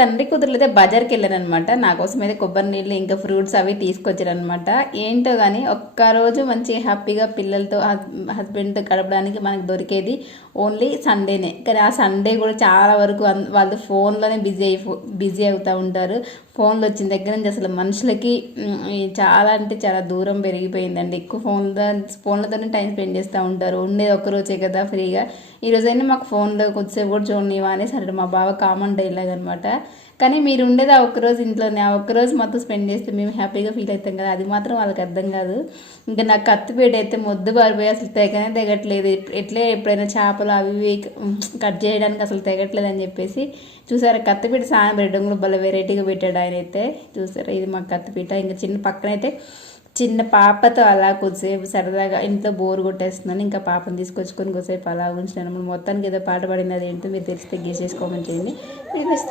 తండ్రి కూతురు అయితే బజార్కి వెళ్ళారనమాట. నా కోసం అయితే కొబ్బరి నీళ్ళు ఇంకా ఫ్రూట్స్ అవి తీసుకొచ్చారనమాట. ఏంటో కానీ ఒక్కరోజు మంచి హ్యాపీగా పిల్లలతో హస్బెండ్తో గడపడానికి మనకు దొరికేది ఓన్లీ సండేనే. కానీ ఆ సండే కూడా చాలా వరకు వాళ్ళు ఫోన్లోనే బిజీ అవుతూ ఉంటారు. ఫోన్లు వచ్చిన దగ్గర నుంచి అసలు మనుషులకి చాలా అంటే చాలా దూరం పెరిగిపోయిందండి. ఎక్కువ ఫోన్లతోనే టైం స్పెండ్ చేస్తూ ఉంటారు. ఉండేది ఒక్కరోజే కదా ఫ్రీగా, ఈరోజైనా మాకు ఫోన్లో కొద్దిసేపు కూడా చూడనివా అనేసి అంటే మా బావ కామన్ డైలాగ్ అనమాట. కానీ మీరు ఉండేది ఆ ఒక్కరోజు ఇంట్లోనే, ఆ ఒక్కరోజు మాతో స్పెండ్ చేస్తే మేము హ్యాపీగా ఫీల్ అవుతాం కదా, అది మాత్రం వాళ్ళకి అర్థం కాదు. ఇంకా నాకు కత్తిపేట అయితే మొద్దు బారిపోయి అసలు తెగనే తెగట్లేదు. ఎట్లే ఎప్పుడైనా చేపలు అవి ఇవి కట్ చేయడానికి అసలు తెగట్లేదు అని చెప్పేసి చూసారా, కత్తిపీట సాయం పెట్టడం కూడా భలే వెరైటీగా పెట్టాడు ఆయన అయితే. చూసారా, ఇది మా కత్తిపీట. ఇంకా చిన్న పక్కనైతే చిన్న పాపతో అలా కొద్దిసేపు సరదాగా ఇంట్లో బోర్ కొట్టేస్తున్నాను. ఇంకా పాపను తీసుకొచ్చుకొని కొద్దిసేపు అలా ఉంచినాను. మొత్తానికి ఏదో పాట పడినది ఏంటో మీరు తెలిస్తే గెస్ చేసుకోమని చేయండి.